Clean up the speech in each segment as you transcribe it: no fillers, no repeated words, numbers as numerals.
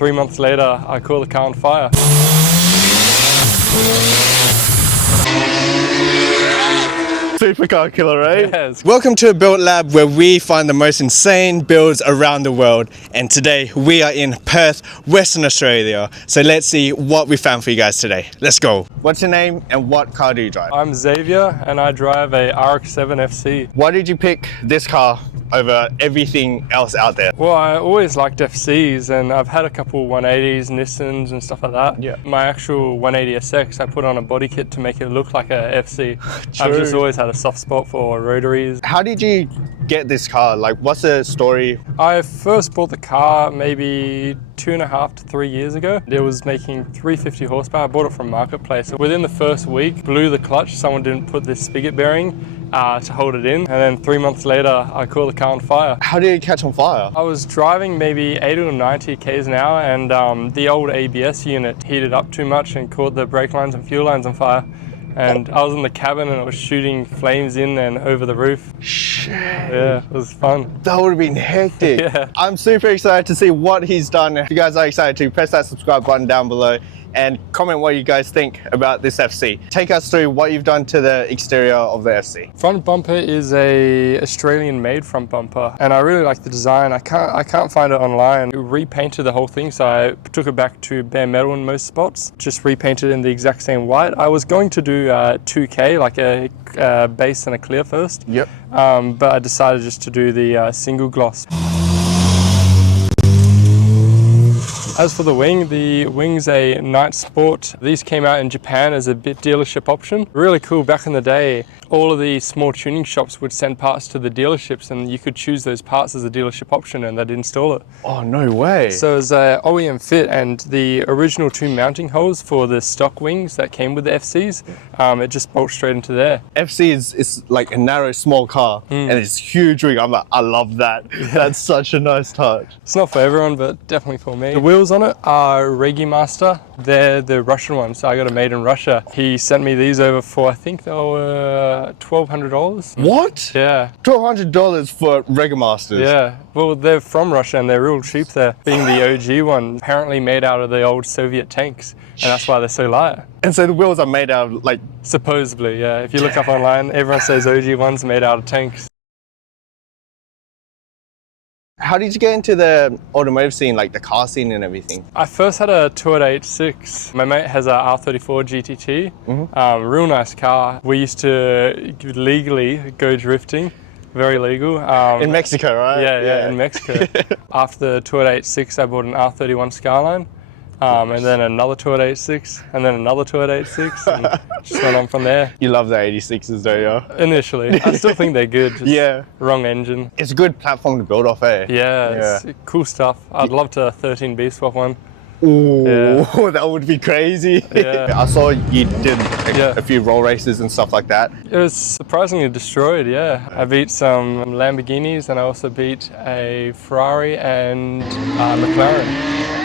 3 months later, I caught the car on fire. Supercar killer, right? Yes. Welcome to a build lab where we find the most insane builds around the world, and today we are in Perth, Western Australia. So let's see what we found for you guys today. Let's go. What's your name and what car do you drive? I'm Zavier and I drive a RX7 FC. Why did you pick this car over everything else out there? Well, I always liked FCs and I've had a couple 180s, Nissans and stuff like that. Yeah. My actual 180SX, I put on a body kit to make it look like a FC. True. I've just always had a soft spot for Rotaries. How did you get this car? Like, what's the story? I first bought the car maybe 2.5 to 3 years ago. It was making 350 horsepower. I bought it from Marketplace. Within the first week, blew the clutch. Someone didn't put this spigot bearing to hold it in. And then 3 months later, I caught the car on fire. How did it catch on fire? I was driving maybe 80 or 90 k's an hour and the old ABS unit heated up too much and caught the brake lines and fuel lines on fire. And I was in the cabin and it was shooting flames in and over the roof. Shit. Yeah, it was fun. That would have been hectic. Yeah. I'm super excited to see what he's done. If you guys are excited to, press that subscribe button down below and comment what you guys think about this FC. Take us through what you've done to the exterior of the FC. Front bumper is a Australian made front bumper and I really like the design. I can't find it online. We repainted the whole thing, so I took it back to bare metal in most spots, just repainted in the exact same white. I was going to do 2K, like a base and a clear first. Yep. But I decided just to do the single gloss. As for the wing's a Knightsport. These came out in Japan as a bit dealership option. Really cool. Back in the day, all of the small tuning shops would send parts to the dealerships and you could choose those parts as a dealership option and they'd install it. Oh, no way. So it's a OEM fit, and the original 2 mounting holes for the stock wings that came with the FCs, it just bolts straight into there. FC is like a narrow, small car and it's huge ring. I'm like, I love that. Yeah. That's such a nice touch. It's not for everyone, but definitely for me. The wheels on it are Regamaster. They're the Russian ones, so I got it made in Russia. He sent me these over for, I think they were $1,200. What? Yeah. $1,200 for Regamasters? Yeah. Well, they're from Russia and they're real cheap there. Being the OG one, apparently made out of the old Soviet tanks, and that's why they're so light. And so the wheels are made out of like... Supposedly, yeah. If you look up online, everyone says OG ones made out of tanks. How did you get into the automotive scene, like the car scene and everything? I first had a Toyota 86. My mate has a R35 GTR. Real nice car. We used to legally go drifting. Very legal. In Mexico, right? Yeah, in Mexico. After the Toyota 86, I bought an R31 Skyline. And then another Toyota 86, and then another Toyota 86, and just went on from there. You love the 86s, don't you? Initially. I still think they're good. Just yeah. Wrong engine. It's a good platform to build off, eh? Yeah, it's cool stuff. I'd love to 13B swap one. Ooh, yeah. That would be crazy. Yeah. I saw you did a few roll races and stuff like that. It was surprisingly destroyed, yeah. I beat some Lamborghinis and I also beat a Ferrari and McLaren.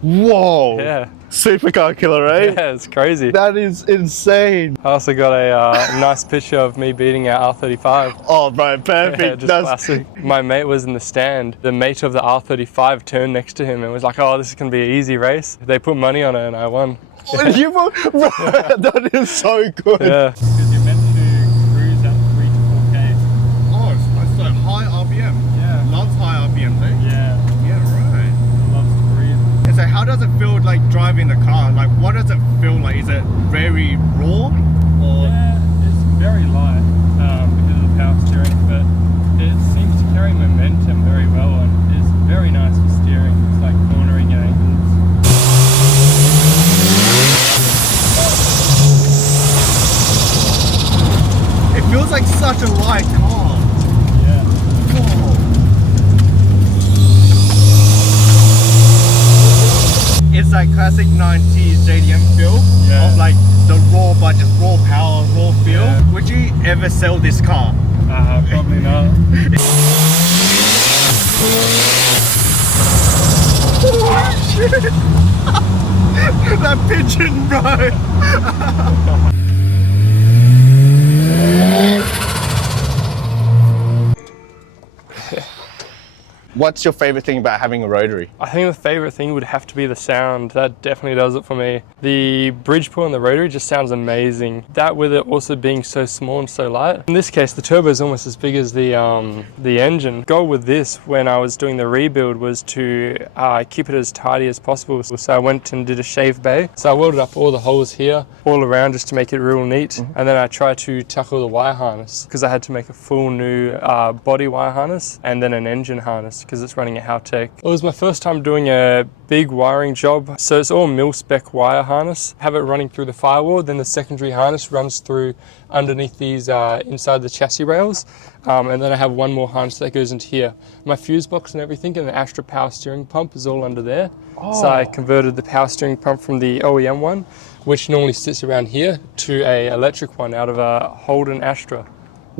Whoa! Yeah. Supercar killer, right? Yeah, it's crazy. That is insane. I also got a nice picture of me beating an R35. Oh, right, perfect. Yeah, just classic. My mate was in the stand. The mate of the R35 turned next to him and was like, oh, this is going to be an easy race. They put money on it and I won. Oh, you won? That is so good. Yeah. Because you're meant to cruise at 3 to 4K. Oh, so high RPM. Yeah. Loves high RPM, though. Yeah. So how does it feel like driving the car? Like, what does it feel like? Is it very raw? Or? Yeah, it's very light because of the power steering, but it seems to carry momentum very well and it's very nice for steering. It's like cornering at angles. It feels like such a light car. Yeah. Whoa. It's like classic 90s JDM feel of like the raw but just raw power, raw feel. Yeah. Would you ever sell this car? Probably not. Oh shit! That pigeon, bro! What's your favorite thing about having a rotary? I think the favorite thing would have to be the sound. That definitely does it for me. The Bridgeport and the Rotary just sounds amazing. That with it also being so small and so light. In this case, the turbo is almost as big as the engine. Goal with this when I was doing the rebuild was to keep it as tidy as possible. So I went and did a shave bay. So I welded up all the holes here, all around, just to make it real neat. And then I tried to tackle the wire harness because I had to make a full new body wire harness and then an engine harness because it's running a Haltech. It was my first time doing a big wiring job. So it's all mil-spec wire harness. Have it running through the firewall, then the secondary harness runs through underneath these inside the chassis rails. And then I have one more harness that goes into here. My fuse box and everything and the Astra power steering pump is all under there. Oh. So I converted the power steering pump from the OEM one, which normally sits around here, to a electric one out of a Holden Astra.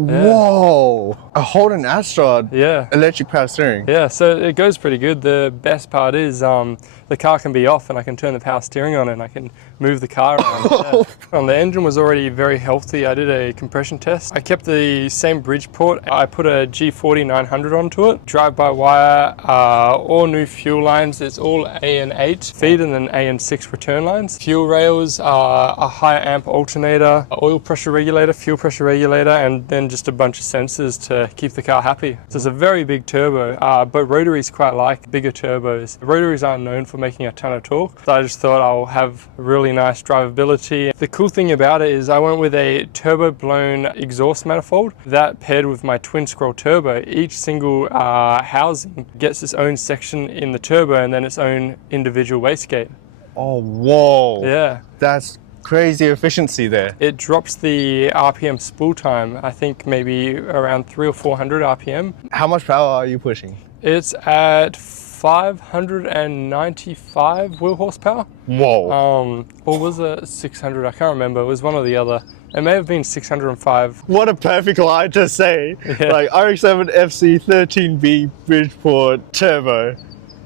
Yeah. Whoa, a Holden Astra, yeah, electric power steering. Yeah, so it goes pretty good. The best part is the car can be off and I can turn the power steering on and I can move the car around. Yeah. The engine was already very healthy. I did a compression test. I kept the same Bridgeport. I put a G40 900 onto it. Drive-by-wire, all new fuel lines. It's all AN8 feed and then AN6 return lines. Fuel rails, a high amp alternator, oil pressure regulator, fuel pressure regulator, and then just a bunch of sensors to keep the car happy. So it's a very big turbo, but Rotaries quite like bigger turbos. Rotaries aren't known for making a ton of torque, so I just thought I'll have really nice drivability. The cool thing about it is I went with a turbo blown exhaust manifold that paired with my twin scroll turbo. Each single housing gets its own section in the turbo and then its own individual wastegate. Oh, whoa. Yeah. That's crazy efficiency there. It drops the RPM spool time, I think maybe around 300 or 400 RPM. How much power are you pushing? It's at 595 wheel horsepower. Whoa. Or was it 600? I can't remember. It was one or the other. It may have been 605. What a perfect line to say. Yeah. Like RX7 FC 13B Bridgeport Turbo,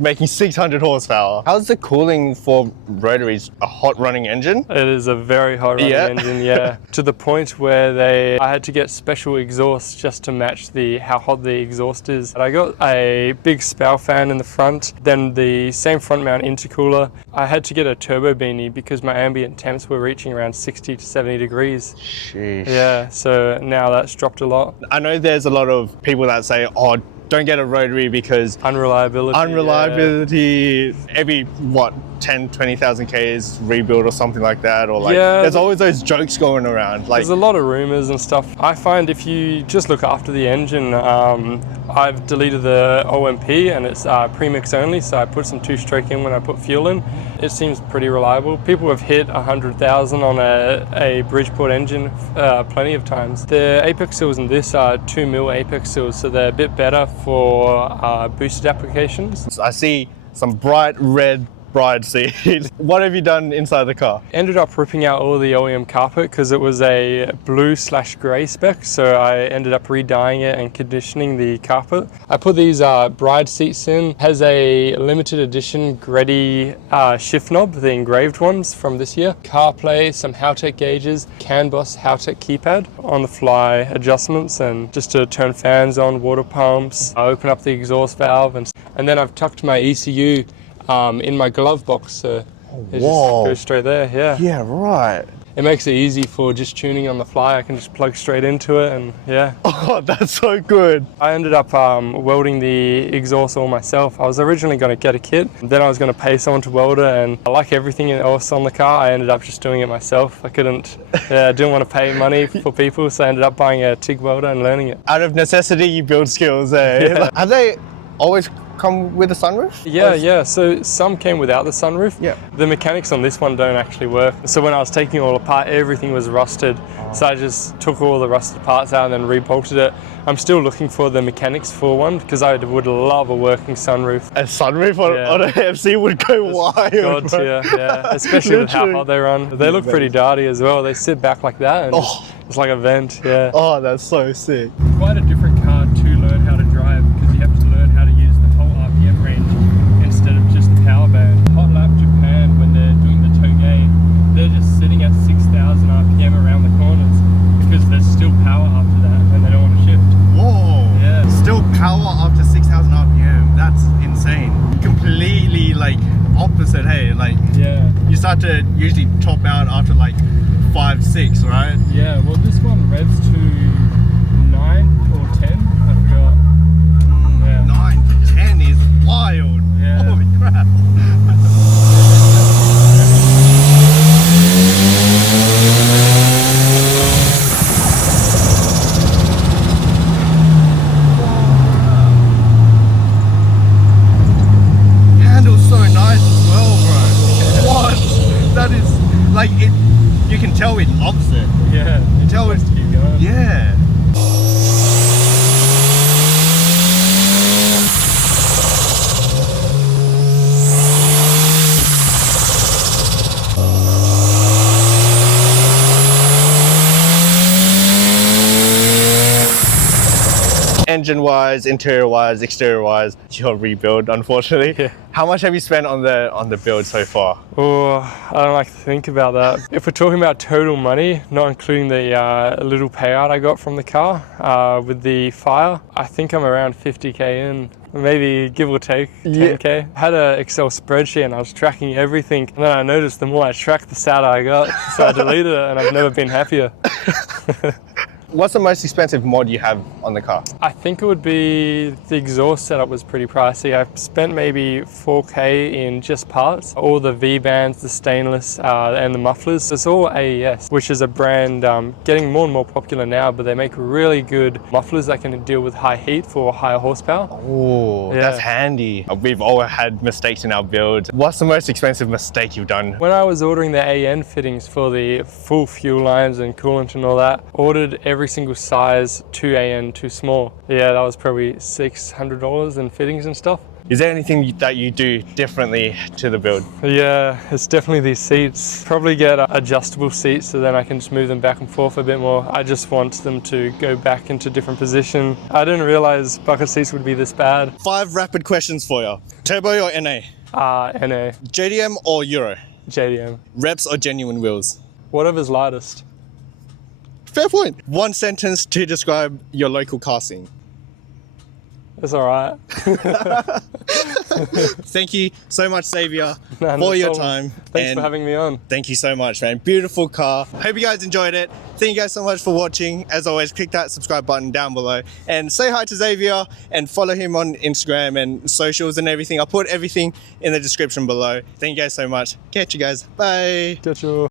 making 600 horsepower. How's the cooling for Rotaries? A hot running engine? It is a very hot running engine, yeah. To the point where I had to get special exhaust just to match how hot the exhaust is. I got a big spout fan in the front, then the same front mount intercooler. I had to get a turbo beanie because my ambient temps were reaching around 60 to 70 degrees. Sheesh. Yeah, so now that's dropped a lot. I know there's a lot of people that say, oh, don't get a Rotary because unreliability, every 10, 20,000 Ks rebuild or something like that, or there's always those jokes going around. There's a lot of rumors and stuff. I find if you just look after the engine, I've deleted the OMP and it's premix only, so I put some two-stroke in when I put fuel in. It seems pretty reliable. People have hit 100,000 on a Bridgeport engine plenty of times. The apex seals in this are 2 mil apex seals, so they're a bit better for boosted applications. I see some bright red bride seat. What have you done inside the car? Ended up ripping out all the OEM carpet because it was a blue/grey spec, so I ended up re-dyeing it and conditioning the carpet. I put these bride seats in. Has a limited edition Greddy shift knob, the engraved ones from this year. CarPlay, some Haltech gauges, CAN Boss Haltech keypad, on the fly adjustments, and just to turn fans on, water pumps, open up the exhaust valve, and then I've tucked my ECU in my glove box, so it just goes straight there. Yeah, right. It makes it easy for just tuning on the fly. I can just plug straight into it, and yeah. Oh, that's so good. I ended up welding the exhaust all myself. I was originally going to get a kit, then I was going to pay someone to weld it, and like everything else on the car, I ended up just doing it myself. I didn't want to pay money for people, so I ended up buying a TIG welder and learning it. Out of necessity, you build skills, eh? Yeah. Have they always come with a sunroof? Yeah, so some came without the sunroof. Yeah. The mechanics on this one don't actually work. So when I was taking it all apart, everything was rusted. So I just took all the rusted parts out and then rebolted it. I'm still looking for the mechanics for one because I would love a working sunroof. A sunroof on an FC would go wild. God, yeah. Especially with how hot they run. They look pretty darty as well. They sit back like that and it's like a vent, yeah. Oh, that's so sick. Quite a different car to learn how to drive because you have to learn how to use the whole RPM range instead of just the power band. Hot lap Japan, when they're doing the toge, they're just sitting at 6,000 RPM around the corners because there's still power after that and they don't want to shift. Whoa! Yeah. Still power up to 6,000 RPM. start to usually top out after like 5, 6, right? Yeah, well this one revs to 9 or 10, I forgot. Yeah. 9 to 10 is wild. Yeah. Holy crap. Handle's so nice as well, bro. What? That is like it. You can tell it loves it. Yeah, You tell it. keep going. Yeah. Engine wise, interior wise, exterior wise, your rebuild, unfortunately. Yeah. How much have you spent on the build so far? Oh, I don't like to think about that. If we're talking about total money, not including the little payout I got from the car with the fire, I think I'm around 50k in, maybe give or take 10k. I had an Excel spreadsheet and I was tracking everything, and then I noticed the more I tracked, the sadder I got, so I deleted it, and I've never been happier. What's the most expensive mod you have on the car? I think it would be the exhaust setup was pretty pricey. I spent maybe 4k in just parts. All the V-bands, the stainless and the mufflers. It's all AES, which is a brand getting more and more popular now, but they make really good mufflers that can deal with high heat for higher horsepower. Oh, Yeah. that's handy. We've all had mistakes in our builds. What's the most expensive mistake you've done? When I was ordering the AN fittings for the full fuel lines and coolant and all that, ordered every single size 2AN too small. Yeah, that was probably $600 in fittings and stuff. Is there anything that you do differently to the build? Yeah, it's definitely these seats. Probably get adjustable seats so then I can just move them back and forth a bit more. I just want them to go back into different position. I didn't realize bucket seats would be this bad. 5 rapid questions for you. Turbo or NA? NA, JDM or Euro? JDM, Reps or genuine wheels? whatever's lightest. Fair point. 1 sentence to describe your local car scene. It's all right. Thank you so much, Zavier, No for your problem. time. Thanks And for having me on. thank you so much, man. Beautiful car. Hope you guys enjoyed it. Thank you guys so much for watching. As always, click that subscribe button down below and say hi to Zavier and follow him on Instagram and socials and everything. I'll put everything in the description below. Thank you guys so much. Catch you guys. Bye. Get your